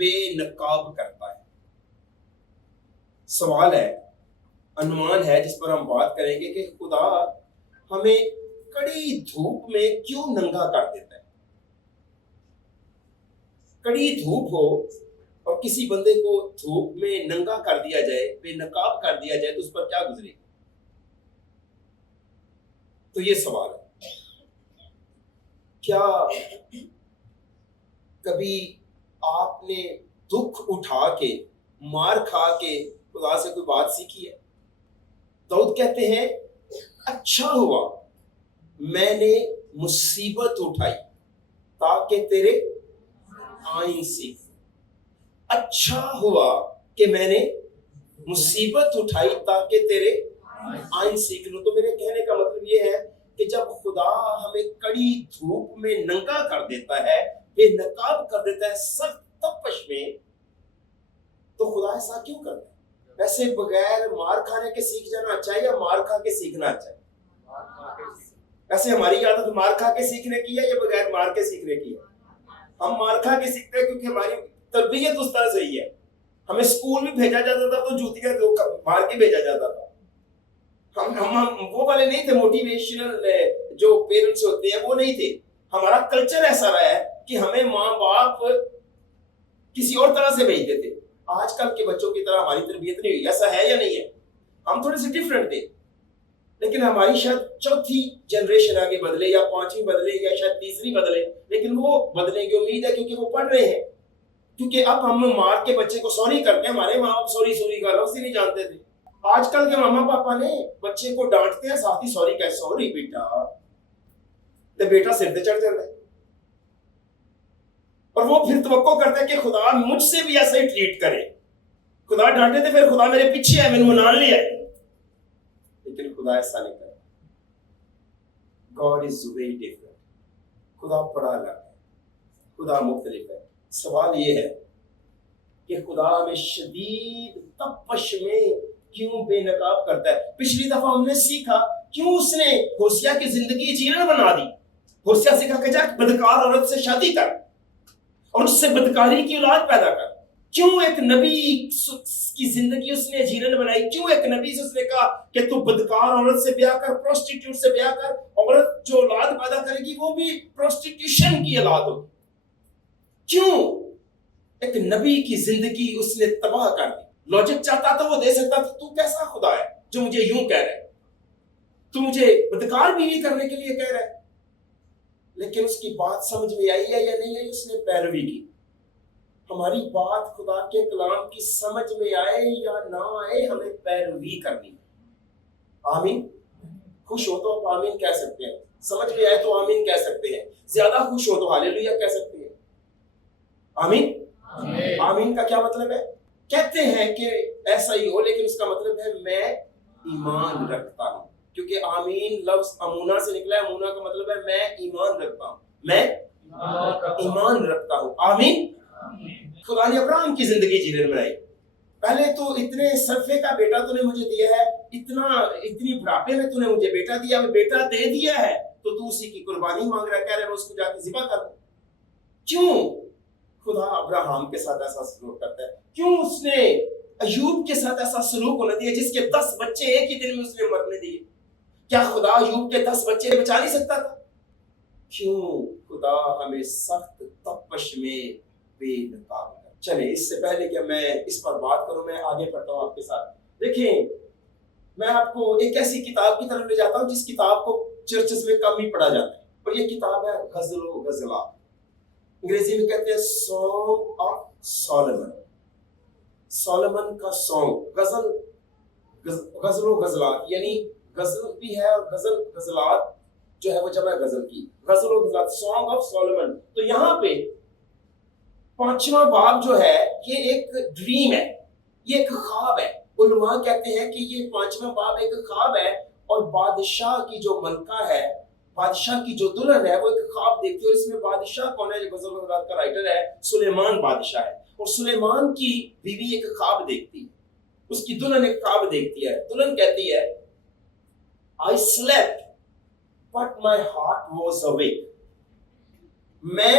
بے نقاب کرتا ہے. سوال ہے، عنوان ہے جس پر ہم بات کریں گے کہ خدا ہمیں کڑی دھوپ میں کیوں ننگا کر دیتا ہے؟ کڑی دھوپ ہو اور کسی بندے کو دھوپ میں ننگا کر دیا جائے، بے نقاب کر دیا جائے، تو اس پر کیا گزرے گا؟ تو یہ سوال ہے. کیا کبھی آپ نے دکھ اٹھا کے، مار کھا کے خدا سے کوئی بات سیکھی ہے؟ داؤد کہتے ہیں اچھا ہوا میں نے مصیبت اٹھائی تاکہ تیرے آئین سیکھ. اچھا ہوا کہ میں نے مصیبت اٹھائی تاکہ تیرے آئین سیکھ لوں. تو میرے کہنے کا مطلب یہ ہے کہ جب خدا ہمیں کڑی دھوپ میں ننگا کر دیتا ہے، بے نقاب کر دیتا ہے، سخت تپش میں، تو خدا ایسا کیوں کرتا ہے؟ ویسے بغیر مار کھانے کے سیکھ جانا اچھا ہے یا مار کھا کے سیکھنا اچھا ہے؟ ویسے ہماری عادت مار کھا کے سیکھنے کی ہے یا بغیر مار کے سیکھنے کی ہے؟ ہم مار کھا کے سیکھتے ہیں کیونکہ ہماری تربیت اس طرح سے ہی ہے. ہمیں اسکول میں بھیجا جاتا تھا تو جوتیاں مار کے بھیجا جاتا تھا. ہم وہ والے نہیں تھے موٹیویشنل جو پیرنٹس ہوتے ہیں، وہ نہیں تھے. ہمارا کلچر ایسا رہا ہے کہ ہمیں ماں باپ کسی اور طرح سے بھیجتے تھے. آج کل کے بچوں کی طرح ہماری تربیت نہیں ہوئی. ایسا ہے یا نہیں ہے؟ ہم تھوڑے سے ڈفرینٹ تھے، لیکن ہماری شاید چوتھی جنریشن آگے بدلے یا پانچویں بدلے یا شاید تیسری بدلے، لیکن وہ بدلنے کی امید ہے کیونکہ وہ پڑھ رہے ہیں. کیونکہ اب ہم مار کے بچے کو سوری کرتے ہیں. ہمارے ماں باپ سوری کا لفظ ہی نہیں جانتے تھے. آج کل کے ماما پاپا نے بچے کو ڈانٹتے ہیں، ساتھ ہی سوری کہ سوری بیٹا، تو بیٹا سر پہ چڑھ جاتا ہے. اور وہ پھر توقع کرتا ہے کہ خدا مجھ سے بھی ایسا ہی ٹریٹ کرے. خدا ڈانٹے تھے، پھر خدا میرے پیچھے ہے، میں نے منان لیا ہے. لیکن خدا ایسا نہیں کرتا. God is very different. خدا بڑا الگ ہے، خدا مختلف ہے. سوال یہ ہے کہ خدا ہمیں شدید تپش میں کیوں بے نقاب کرتا ہے؟ پچھلی دفعہ ہم نے سیکھا کیوں اس نے ہوشیہ کی زندگی جیرن بنا دی. ہوشیہ سے کہا کہ جا بدکار عورت سے شادی کر اور اس سے بدکاری کی اولاد پیدا کر. کیوں ایک نبی کی زندگی اس نے جیرن بنائی؟ کیوں ایک نبی سے اس نے کہا کہ تو بدکار عورت سے بیاہ کر، پروسٹیٹیوٹ سے بیاہ کر، عورت جو اولاد پیدا کرے گی وہ بھی پروسٹیٹیوشن کی اولاد ہوگی؟ کیوں ایک نبی کی زندگی اس نے تباہ کر دی؟ لاجک چاہتا تو وہ دے سکتا تھا. تو کیسا خدا ہے جو مجھے یوں کہہ رہا ہے؟ تو مجھے بدکار بیوی کرنے کے لیے کہہ رہا ہے؟ لیکن اس کی بات سمجھ میں آئی ہے یا نہیں آئی؟ اس نے پیروی کی. ہماری بات خدا کے کلام کی سمجھ میں آئے یا نہ آئے، ہمیں پیروی کرنی ہے. آمین. خوش ہو تو آپ آمین کہہ سکتے ہیں، سمجھ میں آئے تو آمین کہہ سکتے ہیں، زیادہ خوش ہو تو ہاللیلویا کہہ سکتے ہیں. آمین. آمین کا کیا مطلب ہے؟ کہتے ہیں کہ ایسا ہی ہو، لیکن اس کا مطلب ہے میں ایمان رکھتا ہوں. کیونکہ آمین لفظ امونا سے نکلا ہے. امونا کا مطلب ہے میں ایمان رکھتا ہوں، میں ایمان رکھتا ہوں. آمین. خدا نے ابراہیم کی زندگی جینے بنائی. پہلے تو اتنے صرفے کا بیٹا تو نے مجھے دیا ہے، اتنی بڑھاپے میں تو نے مجھے بیٹا دیا، میں بیٹا دے دیا ہے تو اسی کی قربانی مانگ رہا ہے، کہہ رہے ہیں اس کو جا کے ذبح کر دو. کیوں خدا ابراہیم کے ساتھ ایسا سلوک کرتا ہے؟ کیوں اس نے ایوب کے ساتھ ایسا سلوک ہونے دیا جس کے 10 بچے ایک ہی دن میں اس نے مرنے دیے؟ کیا خدا ایوب کے 10 بچے بچا نہیں سکتا تھا؟ کیوں خدا ہمیں سخت تپش میں بے نقاب ہے؟ چلے اس سے پہلے کہ میں اس پر بات کروں، میں آگے پڑھتا ہوں آپ کے ساتھ. دیکھیں، میں آپ کو ایک ایسی کتاب کی طرف لے جاتا ہوں جس کتاب کو چرچز میں کم ہی پڑھا جاتا ہے، اور یہ کتاب ہے غزل و غزلات. انگریزی میں کہتے ہیں سانگ آف سولمن. سولمن کا سانگ، غزل و غزلات، یعنی غزل بھی ہے اور غزلات جو ہے وہ جمع غزل کی. غزل و غزلات، سانگ آف سولمن. تو یہاں پہ 5واں باب جو ہے یہ ایک ڈریم ہے، یہ ایک خواب ہے. علماء کہتے ہیں کہ یہ 5واں باب ایک خواب ہے، اور بادشاہ کی جو ملکہ ہے، بادشاہ کی جو دلہن ہے، وہ ایک خواب دیکھتی ہے. اور اس میں بادشاہ کون ہے؟ جو غزل و غزلات کا رائٹر ہے سلیمان بادشاہ ہے. اور سلیمان کی بیوی ایک خواب دیکھتی ہے، اس کی دلہن ایک خواب دیکھتی ہے. دلہن کہتی ہے I slept but my heart was awake. میں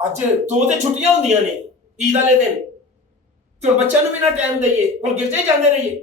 ਅੱਜ ਦੋ ਤੇ ਛੁੱਟੀਆਂ ਹੁੰਦੀਆਂ ਨੇ ਈਦ ਵਾਲੇ ਦਿਨ, ਤੇ ਹੁਣ ਬੱਚਿਆਂ ਨੂੰ ਵੀ ਨਾ ਟਾਈਮ ਦਈਏ, ਹੁਣ ਗਿਰਜੇ ਜਾਂਦੇ ਰਹੀਏ,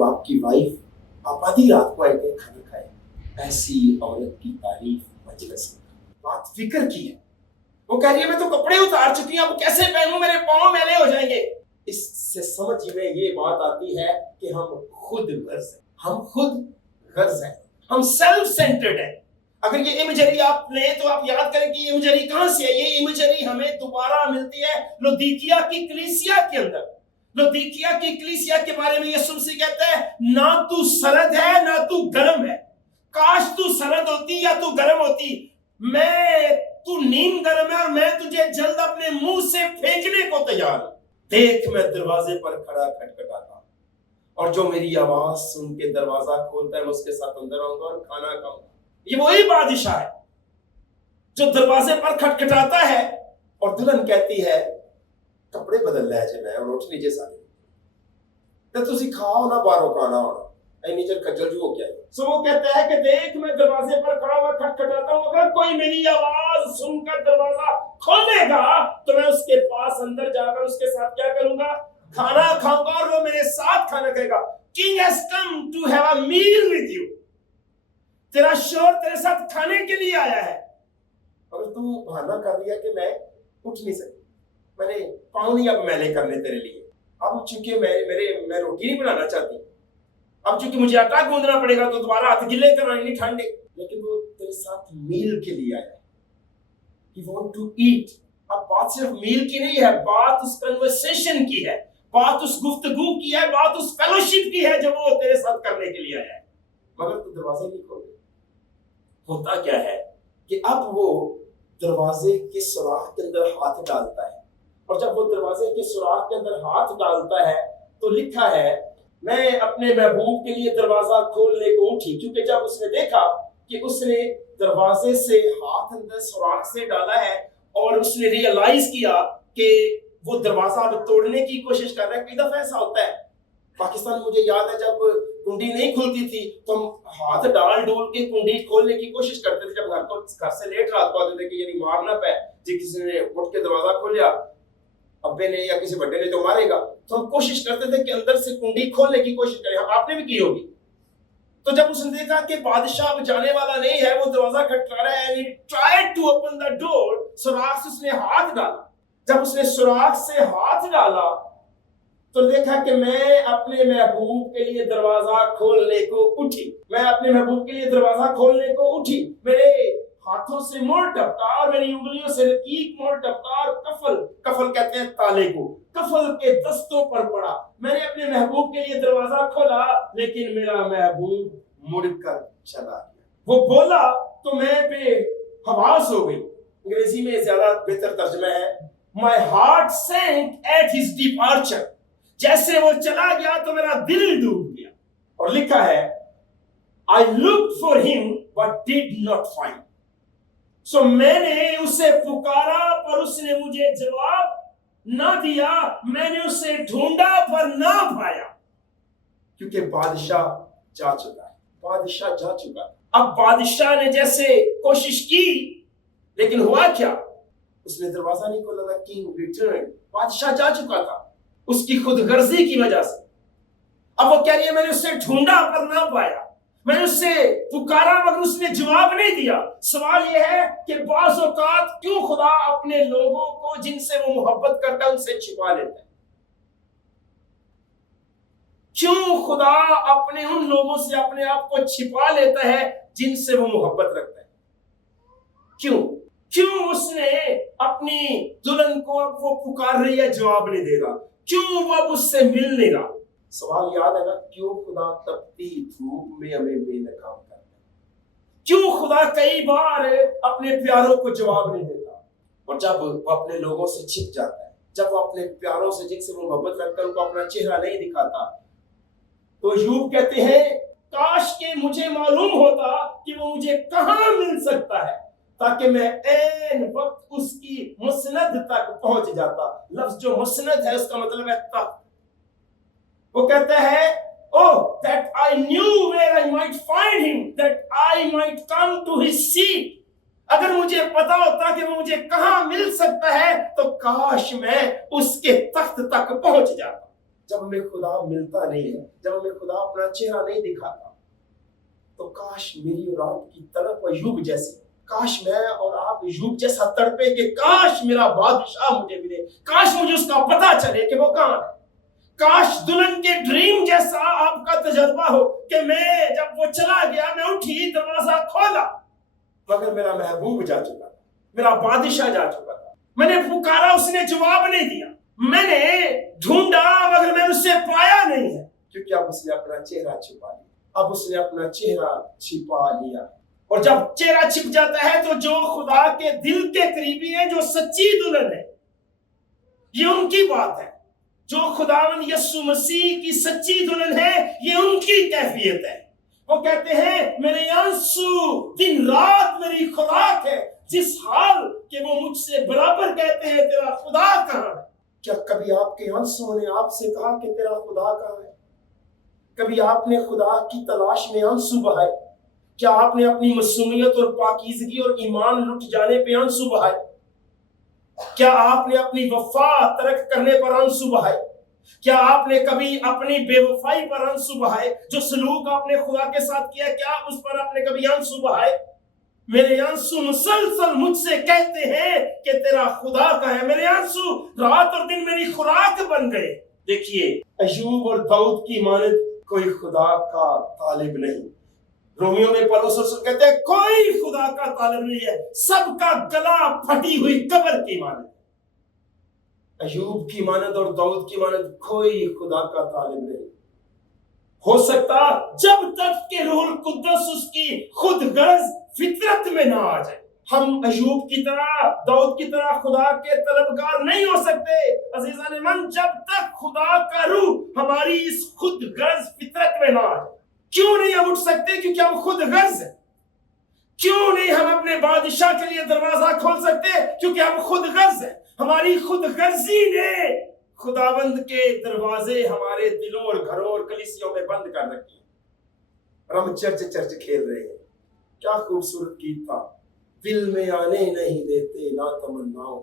جب آپ کی وائف آپ آدھی رات کو آئے گئے کھانا کھائے، ایسی عورت کی تعریف مجلس میں بات فکر کی ہے، وہ کہہ رہی ہے میں تو کپڑے اتار چکی ہوں، اب کیسے پہنوں، میرے پاؤں میلے ہو جائیں گے۔ اس سے سمجھ میں یہ بات آتی ہے کہ ہم خود غرض ہیں، ہم خود غرض ہیں، ہم سیلف سینٹرڈ ہیں۔ اگر یہ امیجری آپ لیں تو آپ یاد کریں کہ یہ امیجری کہاں سے ہے؟ یہ امیجری ہمیں دوبارہ ملتی ہے لودیکیا کی کلیسیا کے اندر۔ لودیکیا کی کلیسیا کے بارے میں یسوع مسیح کہتا ہے نہ تو سرد ہے نہ تو گرم ہے، کاش تو سرد ہوتی یا تو گرم ہوتی، تو نیم گرم ہے اور میں تجھے جلد اپنے منہ سے پھینکنے کو تیار ہوں۔ دیکھ میں دروازے پر کھڑا کھٹکھٹاتا ہوں، اور جو میری آواز سن کے دروازہ کھولتا ہے میں اس کے ساتھ اندر آؤں گا اور کھانا کھاؤں گا۔ یہ وہی بادشاہ ہے جو دروازے پر کھٹکھٹاتا ہے اور دلہن کہتی ہے کپڑے بدل لے جے میں اور اٹھ نیچے سارے تے تسی کھاؤ نہ باہروں کھانا ہونا اے نیچر کھجل جو ہو گیا ہے۔ سو وہ کہتا ہے کہ دیکھ میں دروازے پر کھڑا ہوا کھٹکھٹاتا ہوں، اگر کوئی میری آواز سن کر دروازہ کھولے گا تو میں اس کے پاس اندر جا کر اس کے ساتھ کیا کروں گا؟ کھانا کھاؤں گا اور وہ میرے ساتھ کھانا کھائے گا۔ King has come to have a meal with you۔ تیرا شوہر تیرے ساتھ کھانے کے لیے آیا ہے، اور تو بہانہ کر لیا کہ میں اٹھ نہیں سکتی، میں نے پاؤں نہیں اب میلے کرنے تیرے لیے، اب چونکہ میں روٹی نہیں بنانا چاہتی، اب چونکہ مجھے آٹا گوندنا پڑے گا تو دوبارہ ہاتھ گلے کرنا نہیں ٹھنڈے، لیکن وہ تیرے ساتھ میل کے لیے آیا ہے۔ He want to eat۔ اب بات صرف میل کی نہیں ہے، بات اس کنورسیشن کی ہے، بات اس گفتگو کی ہے، بات اس فیلوشپ کی ہے جو وہ تیرے ساتھ کرنے کے لیے آیا ہے، مگر تو دروازے نہیں کھول رہے۔ ہوتا کیا ہے کہ اب وہ دروازے کے سوراخ کے اندر ہاتھ ڈالتا ہے، اور جب وہ دروازے کے سوراخ کے اندر ہاتھ ڈالتا ہے تو لکھا ہے میں اپنے محبوب کے لیے دروازہ کھولنے کو اٹھی، کیونکہ جب اس نے دیکھا کہ اس نے دروازے سے ہاتھ اندر سوراخ سے ڈالا ہے اور اس نے ریئلائز کیا کہ وہ دروازہ توڑنے کی کوشش کر رہا ہے۔ کئی دفعہ ایسا ہوتا ہے پاکستان میں، مجھے یاد ہے جب کنڈی نہیں کھلتی تھی تو ہم ہاتھ ڈال ڈول کے کنڈی کھولنے کی کوشش کرتے تھے، جب گھر سے لیٹ رات کو آتے تھے کہ یعنی مار نہ پائے، جی کسی نے اٹھ کے دروازہ کھولیا ابے نے یا کسی بڑے نے تو مارے گا، تو ہم کوشش کرتے تھے کہ اندر سے کنڈی کھولنے کی کوشش کریں، آپ نے بھی کی ہوگی۔ تو جب اس نے دیکھا کہ بادشاہ اب جانے والا نہیں ہے، وہ دروازہ کھٹکھٹا رہا ہے، he tried to open the door، سوراخ سے اس نے ہاتھ ڈالا۔ جب اس نے سوراخ سے ہاتھ ڈالا تو دیکھا کہ میں اپنے محبوب کے لیے دروازہ کھولنے کو اٹھی، میں اپنے محبوب کے لیے دروازہ کھولنے کو اٹھی، میرے ہاتھوں سے مور ٹپکا اور میری انگلیوں سے رقیق مور ٹپکا اور کفل کہتے ہیں تالے کو، کفل کے دستوں پر پڑا، میں نے اپنے محبوب کے لیے دروازہ کھولا لیکن میرا محبوب مڑ کر چلا گیا۔ وہ بولا تو میں بے حواس ہو گئی، انگریزی میں زیادہ بہتر ترجمہ ہے My heart sank at his departure۔ جیسے وہ چلا گیا تو میرا دل ڈوب گیا، اور لکھا ہے I looked for him but did not find۔ سو میں نے اسے پکارا پر اس نے مجھے جواب نہ دیا، میں نے اسے ڈھونڈا پر نہ پایا، کیونکہ بادشاہ جا چکا ہے، بادشاہ جا چکا ہے۔ اب بادشاہ نے جیسے کوشش کی لیکن ہوا کیا؟ اس نے دروازہ نہیں کھولا تھا، کنگ ریٹرن، بادشاہ جا چکا تھا اس کی خود غرضی کی وجہ سے۔ اب وہ کہہ رہی ہے میں نے اسے ڈھونڈا پر نہ پایا، میں نے اسے پکارا مگر اس نے جواب نہیں دیا۔ سوال یہ ہے کہ بعض اوقات کیوں خدا اپنے لوگوں کو جن سے وہ محبت کرتا ہے ان سے چھپا لیتا ہے؟ کیوں خدا اپنے ان لوگوں سے اپنے آپ کو چھپا لیتا ہے جن سے وہ محبت رکھتا ہے؟ کیوں اس نے اپنی دلہن کو اب وہ پکار رہی ہے جواب نہیں دے رہا؟ کیوں وہ اب اس سے مل نہیں رہا؟ سوال یاد ہے نا، کیوں خدا تپتی دھوپ میں ہمیں بے نقاب کرتا ہے؟ کیوں خدا کئی بار اپنے پیاروں کو جواب نہیں دیتا؟ اور جب وہ اپنے لوگوں سے چھپ جاتا ہے، جب وہ اپنے پیاروں سے جن سے وہ محبت رکھتا ہے ان کو اپنا چہرہ نہیں دکھاتا، تو ایوب کہتے ہیں کاش کہ مجھے معلوم ہوتا کہ وہ مجھے کہاں مل سکتا ہے تاکہ میں عین وقت اس کی مسند تک پہنچ جاتا۔ لفظ جو مسند ہے اس کا مطلب ہے تک۔ وہ کہتا ہے oh that I knew where I might find him, that I might come to his seat۔ اگر مجھے پتا ہوتا کہ وہ مجھے کہاں مل سکتا ہے تو کاش میں اس کے تخت تک پہنچ جاتا۔ جب ہمیں خدا ملتا نہیں ہے، جب ہمیں خدا اپنا چہرہ نہیں دکھاتا، تو کاش میری اور آپ کی طرف ایوب جیسی، کاش میں اور آپ ایوب جیسا تڑپے کہ کاش میرا بادشاہ مجھے ملے، کاش مجھے اس کا پتہ چلے کہ وہ کہاں ہے، کاش دلہن کے ڈریم جیسا آپ کا تجربہ ہو کہ میں جب وہ چلا گیا میں اٹھی دروازہ کھولا مگر میرا محبوب جا چکا تھا، میرا بادشاہ جا چکا تھا، میں نے پکارا اس نے جواب نہیں دیا، میں نے ڈھونڈا مگر میں اسے پایا نہیں ہے، کیونکہ اب اس نے اپنا چہرہ چھپا لیا، اب اس نے اپنا چہرہ چھپا لیا۔ اور جب چہرہ چھپ جاتا ہے تو جو خدا کے دل کے قریبی ہیں، جو سچی دلہن ہے، یہ ان کی بات ہے، جو خداوند یسوع مسیح کی سچی دلہن ہے یہ ان کی کیفیت ہے۔ وہ کہتے ہیں میرے آنسو دن رات میری خوراک ہے، جس حال کہ وہ مجھ سے برابر کہتے ہیں تیرا خدا کہاں ہے۔ کیا کبھی آپ کے آنسو نے آپ سے کہا کہ تیرا خدا کہاں ہے؟ کبھی آپ نے خدا کی تلاش میں آنسو بہائے؟ کیا آپ نے اپنی معصومیت اور پاکیزگی اور ایمان لٹ جانے پہ آنسو بہائے؟ کیا آپ نے اپنی وفا ترک کرنے پر آنسو بہائے؟ کیا آپ نے کبھی اپنی بے وفائی پر آنسو بہائے؟ جو سلوک آپ نے خدا کے ساتھ کیا کیا اس پر آپ نے کبھی آنسو بہائے؟ میرے آنسو مسلسل مجھ سے کہتے ہیں کہ تیرا خدا کہاں ہے، میرے آنسو رات اور دن میری خوراک بن گئے۔ دیکھیے ایوب اور داؤد کی مانند کوئی خدا کا طالب نہیں۔ رومیو میں پولس رسول کہتے ہیں کوئی خدا کا طالب نہیں ہے، سب کا گلا پھٹی ہوئی قبر کی مانند۔ ایوب کی مانند اور داؤد کی مانند کوئی خدا کا طالب نہیں ہو سکتا جب تک کہ روح القدس اس کی خود غرض فطرت میں نہ آ جائے۔ ہم ایوب کی طرح داؤد کی طرح خدا کے طلبگار نہیں ہو سکتے عزیزان من، جب تک خدا کا روح ہماری اس خود غرض فطرت میں نہ آ جائے۔ کیوں نہیں ہم اٹھ سکتے؟ کیونکہ ہم خود غرض ہیں۔ کیوں نہیں ہم اپنے بادشاہ کے لیے دروازہ کھول سکتے؟ کیونکہ ہم خود غرض ہیں۔ ہماری خود غرضی نے خداوند کے دروازے ہمارے دلوں اور گھروں اور کلیسیوں میں بند کر رکھے ہیں، اور ہم چرچ کھیل رہے ہیں۔ کیا خوبصورت گیت تھا، دل میں آنے نہیں دیتے نہ تمناؤں،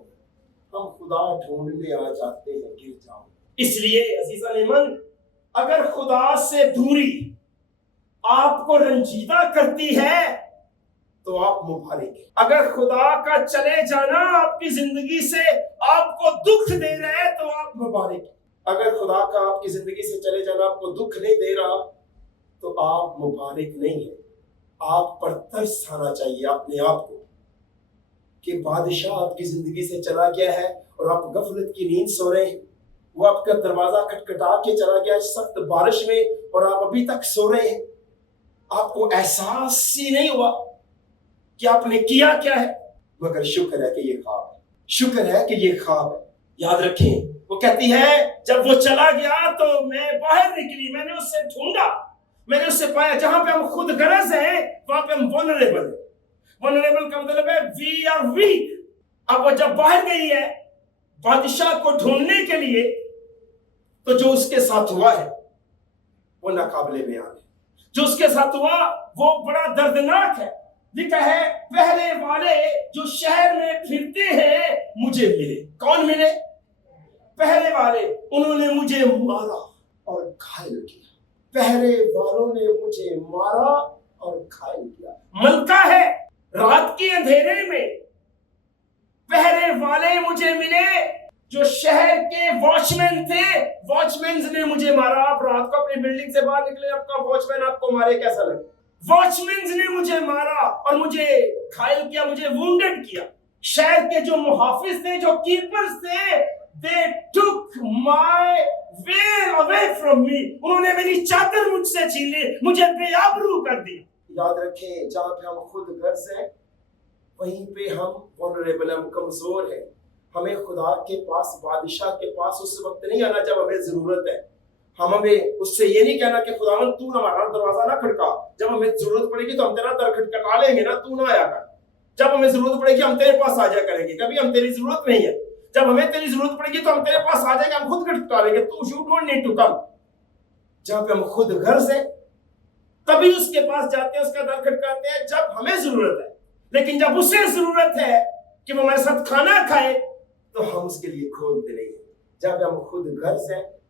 ہم خدا ڈھونڈنے آ جاتے ہیں گر جاؤں۔ اس لیے عزیزان من، اگر خدا سے دوری آپ کو رنجیدہ کرتی ہے تو آپ مبارک ہیں۔ اگر خدا کا چلے جانا آپ کی زندگی سے آپ کو دکھ دے رہا ہے تو آپ مبارک ہیں۔ اگر خدا کا آپ کی زندگی سے چلے جانا آپ کو دکھ نہیں دے رہا تو آپ مبارک نہیں ہیں۔ آپ پر ترس آنا چاہیے اپنے آپ کو کہ بادشاہ آپ کی زندگی سے چلا گیا ہے اور آپ غفلت کی نیند سو رہے ہیں۔ وہ آپ کا دروازہ کھٹکھٹا کے چلا گیا ہے سخت بارش میں اور آپ ابھی تک سو رہے ہیں۔ آپ کو احساس ہی نہیں ہوا کہ آپ نے کیا کیا ہے، مگر شکر ہے کہ یہ خواب ہے، شکر ہے کہ یہ خواب ہے۔ یاد رکھیں وہ کہتی ہے جب وہ چلا گیا تو میں باہر نکلی، میں نے اسے ڈھونڈا، میں نے اسے پایا۔ جہاں پہ ہم خود غرض ہیں وہاں پہ ہم vulnerable ہیں۔ vulnerable کا مطلب ہے we are weak۔ اب وہ جب باہر گئی ہے بادشاہ کو ڈھونڈنے کے لیے تو جو اس کے ساتھ ہوا ہے وہ ناقابل بیان ہے۔ جو اس کے ساتھ ہوا وہ بڑا دردناک ہے۔ لکھا ہے پہرے والے جو شہر میں پھرتے ہیں مجھے ملے۔ کون ملے؟ پہرے والے۔ انہوں نے مجھے مارا اور گھائل کیا۔ پہرے والوں نے مجھے مارا اور گھائل کیا۔ ملکہ ہے رات کے اندھیرے میں پہرے والے مجھے ملے جو شہر کے واچ مین تھے، واچ مینز نے مجھے مارا۔ آپ رات کو اپنی بلڈنگ سے باہر نکلے، آپ کا واچ مین آپ کو مارے، کیسا لگے؟ واچ مینز نے مجھے مارا اور مجھے گھائل کیا، مجھے وونڈڈ کیا۔ شہر کے جو محافظ تھے، جو کیپرز تھے، they took my veil away from me۔ انہوں نے میری چادر مجھ سے چھین لی، مجھے بے آبرو کر دیا۔ یاد رکھیں جہاں پہ ہم خود غرض ہیں وہیں پہ ہم vulnerable ہیں، ہم کمزور ہیں۔ ہمیں خدا کے پاس، بادشاہ کے پاس اس وقت نہیں آنا جب ہمیں ضرورت ہے۔ ہمیں اس سے یہ نہیں کہنا کہ خداوند تو ہمارا دروازہ نہ کھڑکا، جب ہمیں ضرورت پڑے گی تو ہم تیرا در کھٹکھٹا لیں گے نا، تو نہ آیا کر۔ جب ہمیں ضرورت پڑے گی ہم تیرے پاس آ جایا کریں گے، کبھی ہم تیری ضرورت نہیں ہے۔ جب ہمیں تیری ضرورت پڑے گی تو ہم تیرے پاس آ جائیں گے، ہم خود کھٹکھٹا لیں گے، تو you don't need to come۔ جہاں پہ ہم خود غرض ہیں تبھی اس کے پاس جاتے ہیں، اس کا در کھٹکاتے ہیں جب ہمیں ضرورت ہے۔ لیکن جب اسے ضرورت ہے کہ وہ ہمارے ساتھ کھانا کھائے تو ہم اس کے لیے کھولتے نہیں ہیں۔ جب ہم خود غرض ہیں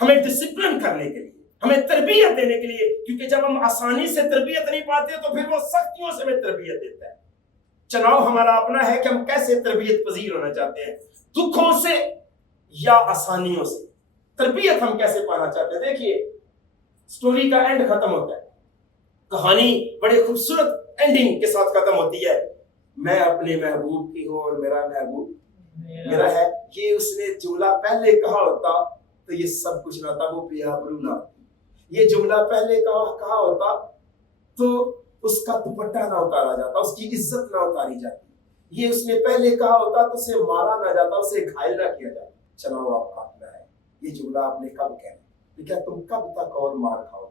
ہمیں ڈسپلن کرنے کے لیے، ہمیں تربیت دینے کے لیے، کیونکہ جب ہم آسانی سے تربیت نہیں پاتے تو پھر وہ سختیوں سے ہمیں تربیت دیتا ہے۔ چناؤ ہمارا اپنا ہے کہ ہم کیسے تربیت پذیر ہونا چاہتے ہیں، دکھوں سے یا آسانیوں سے، تربیت ہم کیسے پانا چاہتے ہیں۔ دیکھیے سٹوری کا اینڈ ختم ہوتا ہے، کہانی بڑے خوبصورت اینڈنگ کے ساتھ ختم ہوتی ہے، میں اپنے محبوب کی ہوں اور میرا محبوب میرا ہے۔ یہ اس نے جملہ پہلے کہا ہوتا تو یہ سب کچھ نہ تھا، وہ بے آبرو نہ ہوتی۔ یہ جملہ پہلے کہا ہوتا تو اس کا دوپٹہ نہ اتارا جاتا، اس کی عزت نہ اتاری جاتی۔ یہ اس نے پہلے کہا ہوتا تو اسے مارا نہ جاتا، اسے گھائل نہ کیا جاتا۔ چناؤ آپ کا اپنا ہے، یہ جملہ آپ نے کب کہنا، کیا تم کب تک اور مار کھاؤ؟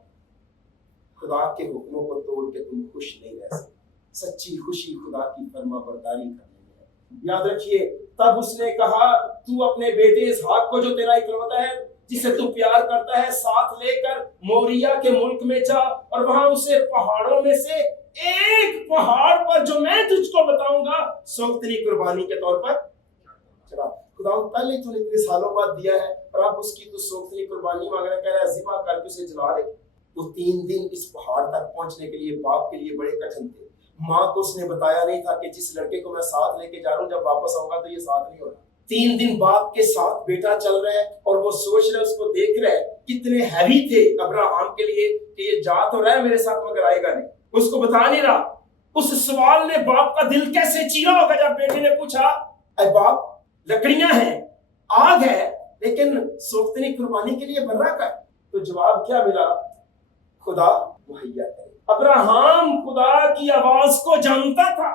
خدا کے حکموں کو توڑ کے تم خوش نہیں رہ سکتے۔ سچی خوشی خدا کی فرما برداری کرنے میں ہے۔ یاد رکھیے تب اس نے کہا تو اپنے بیٹے اسحاق کو جو تیرا اکلوتا ہے جسے تو پیار کرتا ہے ساتھ لے کر موریا کے ملک میں جا اور وہاں اسے پہاڑوں میں سے ایک پہاڑ پر جو میں تجھ کو بتاؤں گا سوگتنی قربانی کے طور پر چلا۔ خدا پہلے تو نے اتنے سالوں بعد دیا ہے اور اب اس کی تو سوگتنی قربانی مانگ رہا ہے، کہہ رہا ہے ذبح کر کے اسے جلا دے۔ وہ 3 دن اس پہاڑ تک پہنچنے کے لیے باپ کے لیے بڑے کٹھن تھے۔ ماں کو اس نے بتایا نہیں تھا کہ جس لڑکے کو میں ساتھ لے کے جا رہا ہوں جب واپس آؤں گا تو یہ ساتھ نہیں ہوگا۔ 3 دن باپ کے ساتھ بیٹا چل رہا ہے اور وہ سوچ رہا ہے، اس کو دیکھ رہا ہے کتنے ہیوی تھے ابراہیم کے لیے کہ یہ جا تو رہا ہے میرے ساتھ مگر آئے گا نہیں، اس کو بتا نہیں رہا۔ اس سوال نے باپ کا دل کیسے چیرا ہوگا جب بیٹے نے پوچھا اے باپ لکڑیاں ہیں آگ ہے لیکن سوگتنی قربانی کے لیے برا کا ہے؟ تو جواب کیا ملا؟ خدا مہیا کرے۔ ابراہیم خدا کی آواز کو جانتا تھا،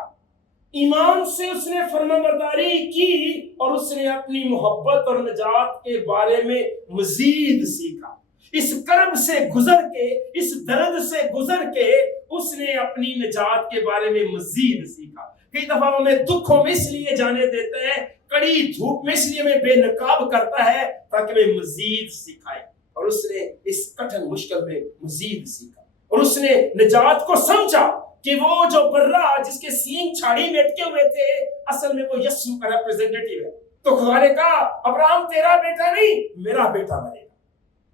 ایمان سے اس نے فرمانبرداری کی اور اس نے اپنی محبت اور نجات کے بارے میں مزید سیکھا۔ اس کرب سے گزر کے، اس درد سے گزر کے اس نے اپنی نجات کے بارے میں مزید سیکھا۔ کئی دفعہ ہمیں دکھوں میں اس لیے جانے دیتا ہے، کڑی دھوپ میں اس لیے ہمیں بے نقاب کرتا ہے تاکہ ہمیں مزید سکھائے، اور اس نے اس کٹھن مشکل میں مزید سیکھا اور اس نے نجات کو سمجھا کہ وہ جو برا جس کے سینگ چھاڑی لٹکے ہوئے تھے اصل میں وہ یسوع کا ریپریزنٹیٹیو ہے۔ تو خدا نے کہا ابراہیم تیرا بیٹا نہیں میرا بیٹا مرے گا،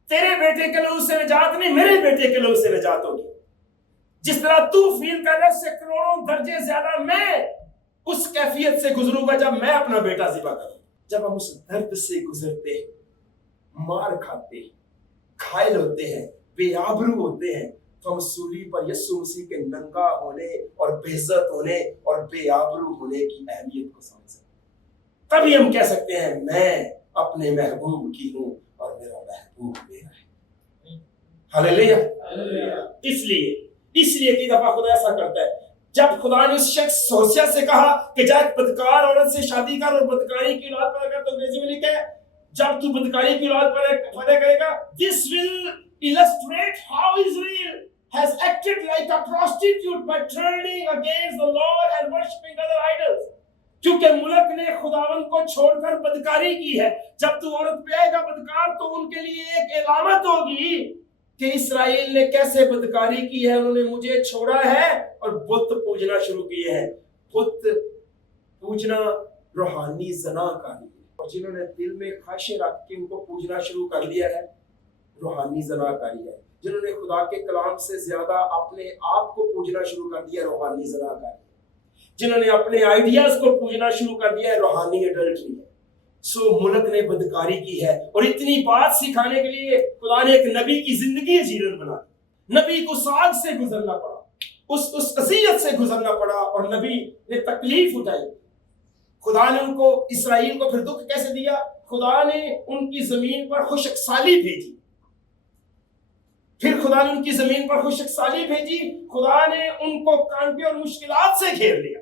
تیرے بیٹے کے لہو سے نجات نہیں میرے بیٹے کے لہو سے نجات ہوگی۔ جس طرح تو فیل کر رہا ہے اس سے کروڑوں درجے زیادہ میں اس کیفیت سے گزروں گا جب میں اپنا بیٹا ذبح کروں۔ جب ہم اس درد سے گزرتے ہیں، مار کھاتے ہیں، گھائل ہوتے ہیں، بے آبرو ہوتے ہیں، تو ہم صلیب پر یسوع مسیح کے ننگا ہونے اور بے عزت ہونے اور بے آبرو ہونے کی اہمیت کو سمجھ سکتے ہیں۔ تبھی ہم کہہ سکتے ہیں میں اپنے محبوب کی ہوں اور میرا محبوب میرا ہے۔ ہاللیلویہ۔ اس لیے کئی دفعہ خدا ایسا کرتا ہے، جب خدا نے اس شخص ہوشیہ سے کہا کہ جا ایک بدکار عورت سے شادی کر اور بدکاری کی اولاد پیدا کر، تو انگریزی میں لکھا ہے جب تو بدکاری کی اولاد پیدا کرے گا this will illustrate how Israel has acted like a prostitute by turning against the Lord and worshiping other idols۔ کیونکہ ملک نے خداوند کو چھوڑ کر بدکاری کی ہے، جب تو عورت پہ آئے گا بدکار تو ان کے لیے ایک علامت ہوگی کہ اسرائیل نے کیسے بدکاری کی ہے، انہوں نے مجھے چھوڑا ہے اور بت پوجنا شروع کیے ہیں۔ بت پوجنا روحانی زناکاری ہے، اور جنہوں نے دل میں خواہشیں رکھ کے ان کو پوجنا شروع کر دیا ہے روحانی زناکاری ہے۔ جنہوں نے خدا کے کلام سے زیادہ اپنے آپ کو پوجنا شروع کر دیا روحانی زناکاری ہے۔ جنہوں نے اپنے آئیڈیاز کو پوجنا شروع کر دیا ہے روحانی ایڈلٹری ہے۔ سو ملک نے بدکاری کی ہے، اور اتنی بات سکھانے کے لیے خدا نے ایک نبی کی زندگی جیرن بنا دی۔ نبی کو ساگ سے گزرنا پڑا، اس اذیت سے گزرنا پڑا، اور نبی نے تکلیف اٹھائی۔ خدا نے ان کو اسرائیل کو پھر دکھ کیسے دیا؟ خدا نے ان کی زمین پر خشک سالی بھیجی، پھر خدا نے ان کی زمین پر خشک سالی بھیجی، خدا نے ان کو کانٹے اور مشکلات سے گھیر لیا۔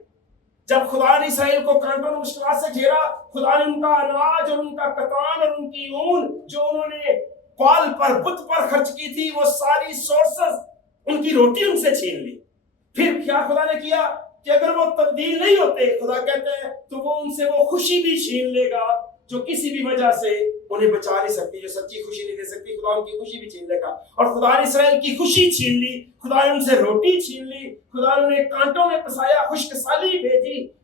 جب خدا نے اسرائیل کو کانٹوں اور مشکلات سے گھیرا، خدا نے ان کا اناج اور ان کا کتان اور ان کی اون جو انہوں نے پال پر بت پر خرچ کی تھی وہ ساری سورسز ان کی روٹی ان سے چھین لی۔ پھر کیا خدا نے کیا کہ اگر وہ تبدیل نہیں ہوتے، خدا کہتا ہے تو وہ ان سے وہ خوشی بھی چھین لے گا جو کسی بھی وجہ سے انہیں بچا نہیں سکتی، جو سچی خوشی نہیں دے سکتی، خدا ان کی خوشی بھی چھین لے گا۔ اور خدا نے اسرائیل کی خوشی چھین لی، خدا نے ان سے روٹی چھین لی، خدا نے انہیں کانٹوں میں پسایا، خشک سالی بھیجی،